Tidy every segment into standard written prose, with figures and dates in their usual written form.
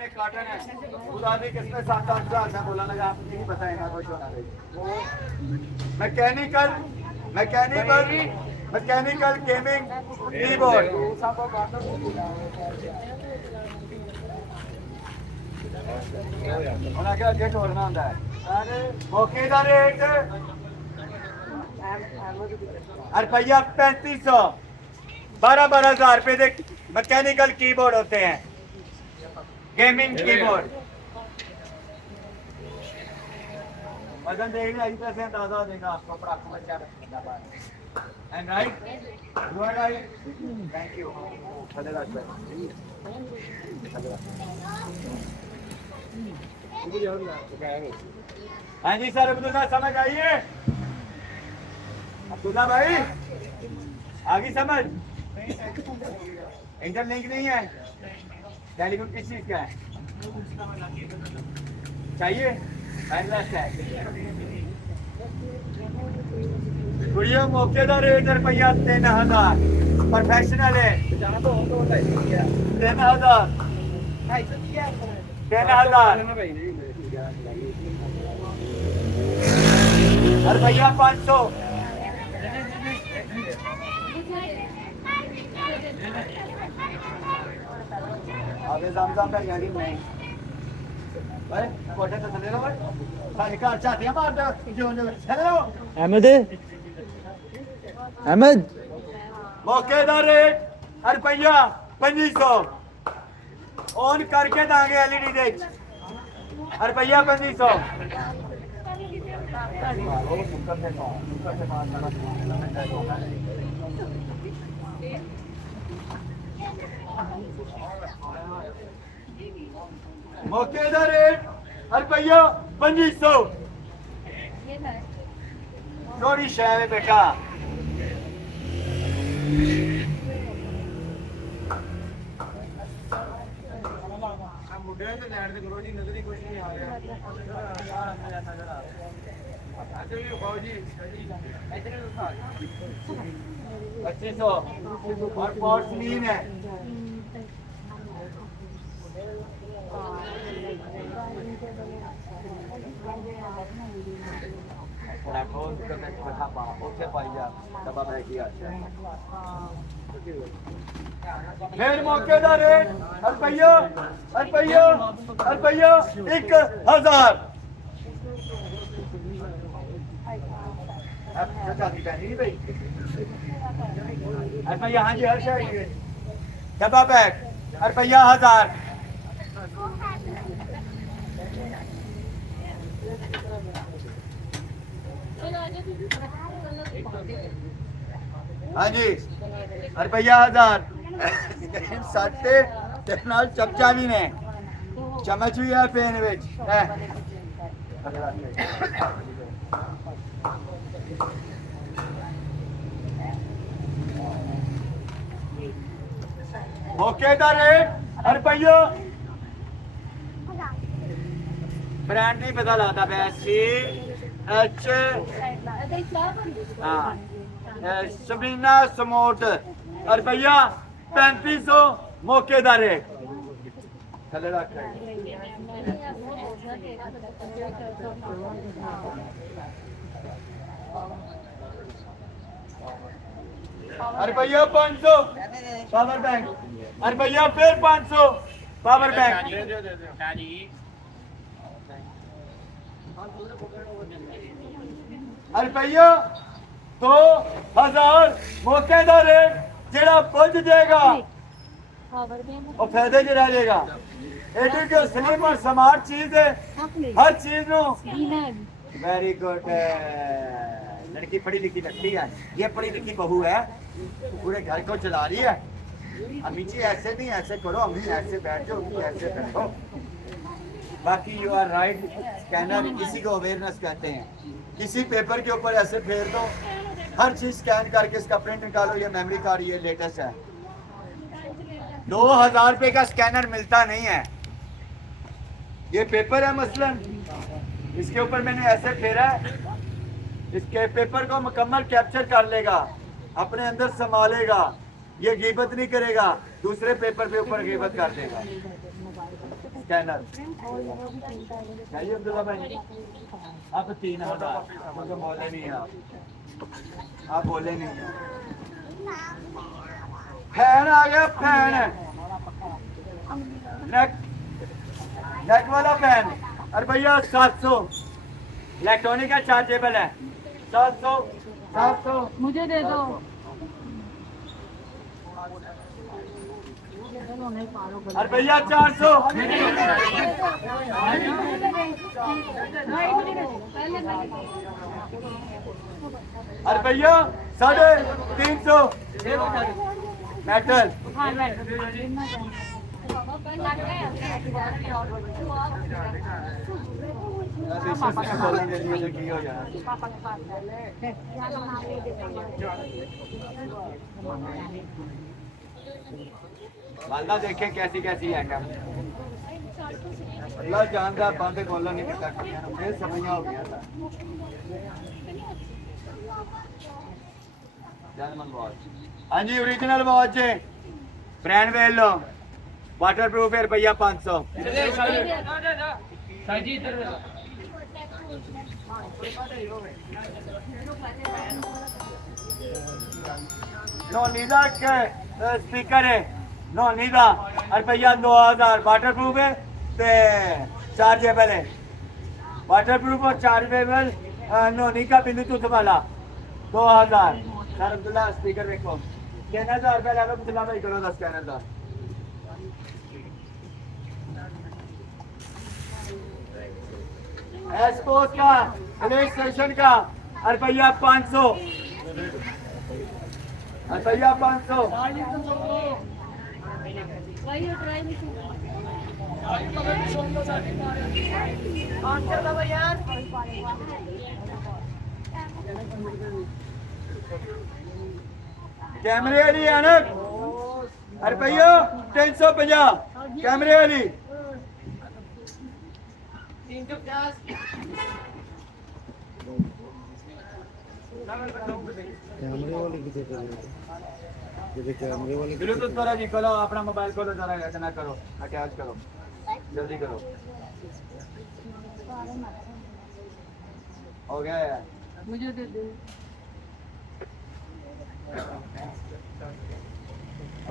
मैंने काटन है खुदा ने किसमें 7-8 हज़ार का बोला लगा आपको नहीं बताएगा कुछ होना मैकेनिकल गेमिंग कीबोर्ड ਉਹਨਾਂ ਕਿਹਾ ਅੱਗੇ ਟੋਰਨਾ ਹੁੰਦਾ ਹੈ ਮੌਕੇ ਦਾ ਰੇਟ रुपया 3500 12-12 हज़ार रुपए के मैकेनिकल कीबोर्ड होते हैं गेमिंग कीबोर्ड वजन देखने आई तरह से अंदाजा देगा आपको अप्रॉक्सिमेट क्या बचेगा and right you are right thank you हाँ जी सर अब्दुल्ला समझ आइए अब्दुल्ला भाई आगे समझ इंटरलिंक नहीं है टेलीफोन किस चीज का है चाहिए गुड़िया मौके का रेट रुपया 3000 प्रोफेशनल है 3000 रुपया 500 आगे जाम का यानी नहीं भाई कोटे तो चले रहो भाई का चाहते हैं मार जो चले रहो अहमद मौके का रेट रुपया 2500 ऑन करके देंगे एलईडी देख रुपया 2500 मौके का रेट रुपया 2500 थोड़ी शह है बेटा अच्छे सौ और पोर्सलीन है फिर मौके का रेट रुपया 1000 रुपया हाँ जी हर शहर डब्बा पैक रुपया 1000 हाँ जी रुपया 1000 साटे नाल चमचा भी ने चम्मच भी है पेन विच मौके का रेट रुपया ब्रांड नहीं पता लगता एच सबरीना समोट रुपया 3500 मौके का रेट थले रख रुपया 500 पावर बैंक रुपया फिर 500 पावर बैंक रुपया 2000 मौके का रेट जेड़ा पुज जाएगा और फायदे च रह जाएगा एडी जो स्लिम और स्मार्ट चीज है हर चीज नो वेरी गुड लड़की पढ़ी लिखी लगती है ये पढ़ी लिखी बहू है पूरे घर को चला रही है अम्मी जी ऐसे नहीं ऐसे करो अम्मी ऐसे बैठ जाओ अम्मी ऐसे बैठो बाकी यू आर राइट स्कैनर इसी को अवेयरनेस कहते हैं किसी पेपर के ऊपर ऐसे फेर दो हर चीज स्कैन करके इसका प्रिंट निकालो ये मेमोरी कार्ड ये लेटेस्ट है 2000 रुपए का स्कैनर मिलता नहीं है ये पेपर है मसलन इसके ऊपर मैंने ऐसे फेरा है इसके पेपर को मुकम्मल कैप्चर कर लेगा अपने अंदर संभालेगा ये गीबत नहीं करेगा दूसरे पेपर पे ऊपर गीबत कर देगा स्कैनर चाहिए अब्दुल्ला भाई। आप 3000 तो बोले नहीं आप बोले नहीं। फैन आ गया, फैन नेक वाला फैन। अरे भैया 700 इलेक्ट्रॉनिक है, चार्जेबल है। 700 मुझे दे दो। अरे भैया 400। अरे भैया 350 मेटल। वाला देखे कैसी कैसी है क्या अल्लाह जानदा। बंद खोलना नहीं किता फिर समझिया हो गया था। हाँ जी ओरिजिनल वॉच है, ब्रांड वेल लो, वाटर प्रूफ है। रुपया 500। नोनी का स्पीकर है, नोनी का रुपया 2000। वाटर प्रूफ है ते चार्जेबल है। वाटर प्रूफ और चार्जेबल नोनी का ब्लूटूथ वाला 2000। सर अब्दुल्ला स्पीकर देखो, स्कैनर का रुपया ला लो। अब्दुल्ला भाई करो 10 स्कैनर का। एसपोस का प्ले स्टेशन का रुपया 500। रुपया 500। कैमरे वाली है ना रुपया 350। कैमरे वाली कैमरे वाली ब्लूटूथ करो जी, खोलो अपना मोबाइल खोलो, जरा इतना करो, अटैच करो, जल्दी करो। हो गया यार। मुझे दे दो।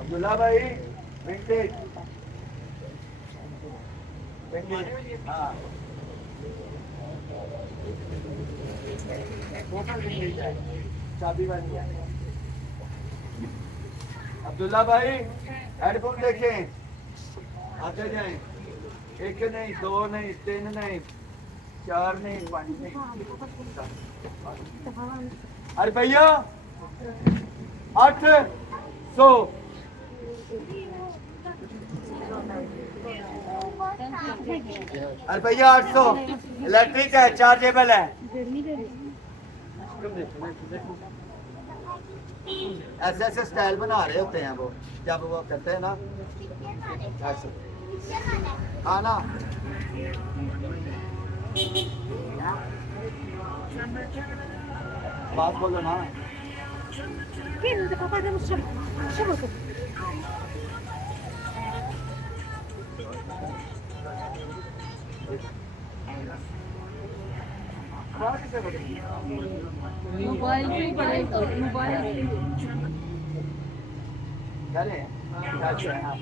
अब्दुल्ला भाई विंटेज हाँ चाबी वाली है। अब्दुल्ला भाई हेडफोन देखें, आते जाएं। 1 नहीं, 2 नहीं, 3 नहीं, 4 नहीं, 5 नहीं। अरे भैया 800। अरे भैया 800 इलेक्ट्रिक है, चार्जेबल है। ऐसे ऐसे स्टाइल बना रहे होते हैं वो, जब वो करते हैं ना ऐसे। हाँ ना बात बोलो ना। मोबाइल से ही पढ़ेगा, मोबाइल चले अच्छा हाँ।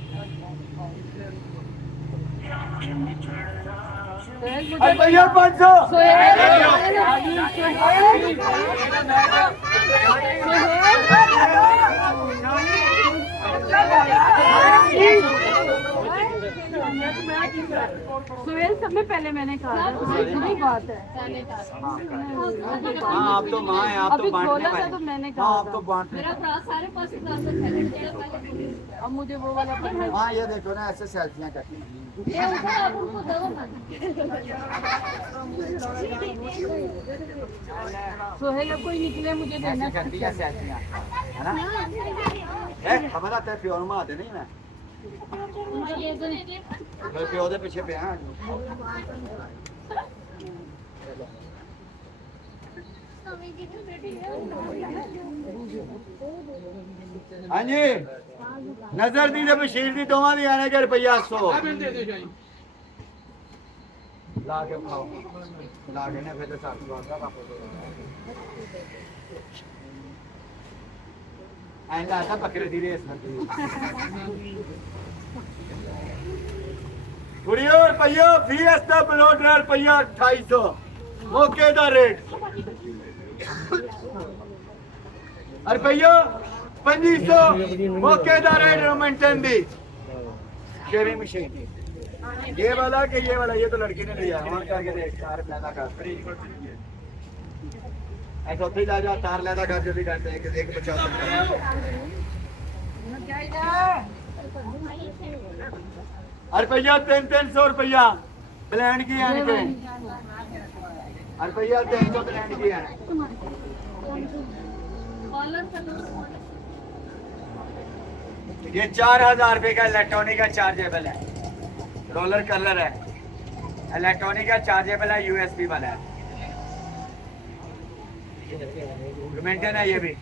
अरे भैया 500। सुहेल सब में पहले मैंने कहा था, सही बात है। हाँ आप तो माँ हैं, आप तो बांटने बोला था वाले। तो मैंने हाँ कहा आप तो बांटने। मेरा सारे पास अब मुझे वो वाला पढ़ना है। हाँ ये देखो ना ऐसे सेल्फियाँ करती हैं। सोहेल अब कोई निकले मुझे देना। ऐसे करती है सेल्फियाँ, है ना? खबर आता है प्योर में आते नहीं मैं। फिर प्योर के पीछे पे हाँ। हाँ जी नजर दी ते बशीर दी दोवां दी आने के रुपया 100। ला के खाओ ला के ना फिर साथ बात वापस ऐसा था बकरे दी रेस कुड़ियों रुपया फिएस्टा ब्लोडर रुपया 2800 मौके दा रेट रुपया 2500 मौके दा रेट रोमेंटन दी शेविंग मशीन ये वाला कि ये वाला ये तो लड़की ने लिया वहां करके देख तार लैदा कर ऐसा होते जा जा तार लैदा कर जल्दी करते हैं कि एक बचा रुपया 300 रुपया ब्लैंड की है इनके रुपया 300 ब्लैंड की है ये 4000 रुपए का इलेक्ट्रॉनिक का चार्जेबल है रोलर कलर है इलेक्ट्रॉनिक का चार्जेबल है यूएसबी वाला है मेंटेन है ये भी